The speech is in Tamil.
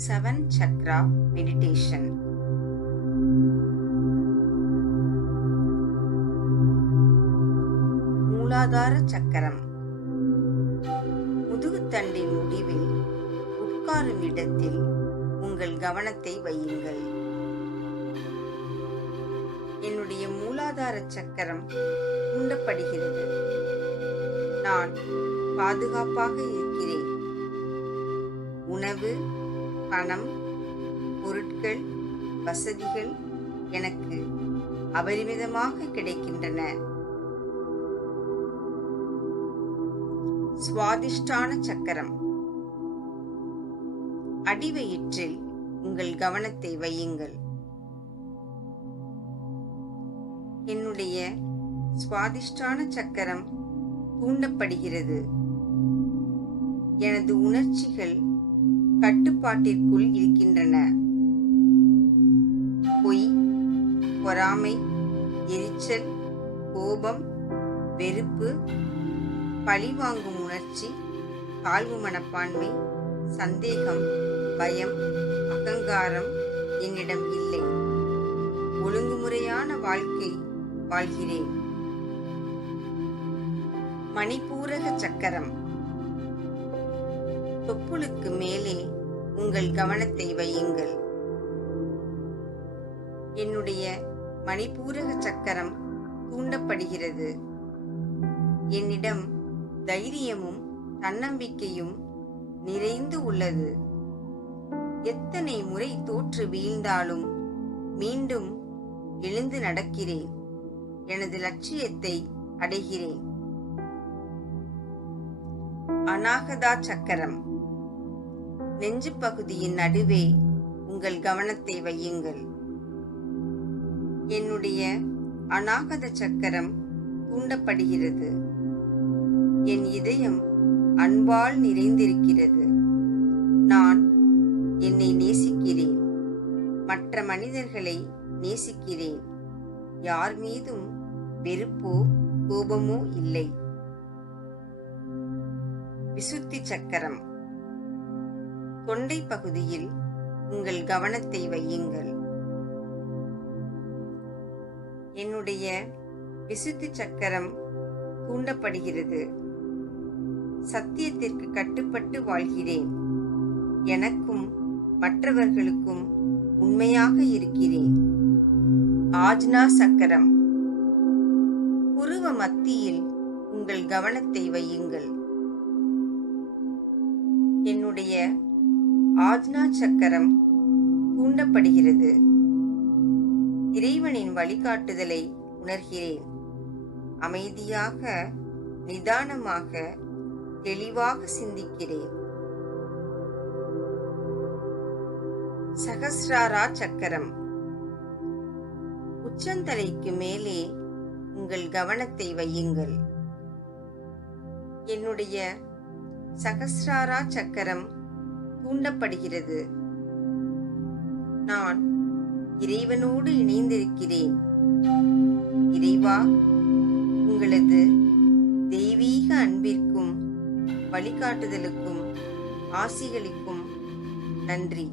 7 Chakra Meditation. மூலாதார சக்கரம். முதுகுத்தண்டின் முடிவில் உட்காரும் இடத்தில் உங்கள் கவனத்தை வையுங்கள். என்னுடைய மூலாதார சக்கரம் தூண்டப்படுகிறது. நான் பாதுகாப்பாக இருக்கிறேன். உணவு, பணம், பொருட்கள், வசதிகள் எனக்கு அபரிமிதமாக கிடைக்கின்றன. சுவாதிஷ்டான சக்கரம். அடிவயிற்றில் உங்கள் கவனத்தை வையுங்கள். என்னுடைய சுவாதிஷ்டான சக்கரம் தூண்டப்படுகிறது. எனது உணர்ச்சிகள் கட்டுப்பாட்டிற்குள் இருக்கின்றன. பொய், பொறாமை, எரிச்சல், கோபம், வெறுப்பு, பழிவாங்கும் உணர்ச்சி, தாழ்வு மனப்பான்மை, சந்தேகம், பயம், அகங்காரம் என்னிடம் இல்லை. ஒழுங்குமுறையான வாழ்க்கை வாழ்கிறேன். மணிப்பூரக சக்கரம். தொப்புளுக்கு மேலே உங்கள் கவனத்தை வையுங்கள். என்னுடைய மணிப்பூரக சக்கரம் தூண்டப்படுகிறது. என்னிடம் தைரியமும் தன்னம்பிக்கையும் நிறைந்து உள்ளது. எத்தனை முறை தோற்று வீழ்ந்தாலும் மீண்டும் எழுந்து நடக்கிறேன். எனது லட்சியத்தை அடைகிறேன். அநாகதா சக்கரம். நெஞ்சு பகுதியின் நடுவே உங்கள் கவனத்தை வையுங்கள். என்னுடைய அநாகத சக்கரம் தூண்டப்படுகிறது. என் இதயம் அன்பால் நிறைந்திருக்கிறது. நான் என்னை நேசிக்கிறேன். மற்ற மனிதர்களை நேசிக்கிறேன். யார் மீதும் வெறுப்போ கோபமோ இல்லை. விசுத்தி சக்கரம். தொண்டை பகுதியில் உங்கள் கவனத்தை வையுங்கள். என்னுடைய விசுத்தி சக்கரம் தூண்டப்படுகிறது. சத்தியத்திற்கு கட்டுப்பட்டு வாழ்கிறேன். எனக்கும் மற்றவர்களுக்கும் உண்மையாக இருக்கிறேன். ஆஜ்னா சக்கரம். புருவ மத்தியில் உங்கள் கவனத்தை வையுங்கள். என்னுடைய ஆஜ்னா சக்கரம் தூண்டப்படுகிறது. இறைவனின் வழிகாட்டுதலை உணர்கிறேன். அமைதியாக, நிதானமாக, தெளிவாக சிந்திக்கிறேன். சகஸ்ராரா சக்கரம். உச்சந்தலைக்கு மேலே உங்கள் கவனத்தை வையுங்கள். என்னுடைய சகஸ்ராரா சக்கரம் தூண்டப்படுகிறது. நான் இறைவனோடு இணைந்திருக்கிறேன். இறைவா, உங்களது தெய்வீக அன்பிற்கும் வழிகாட்டுதலுக்கும் ஆசிகளுக்கும் நன்றி.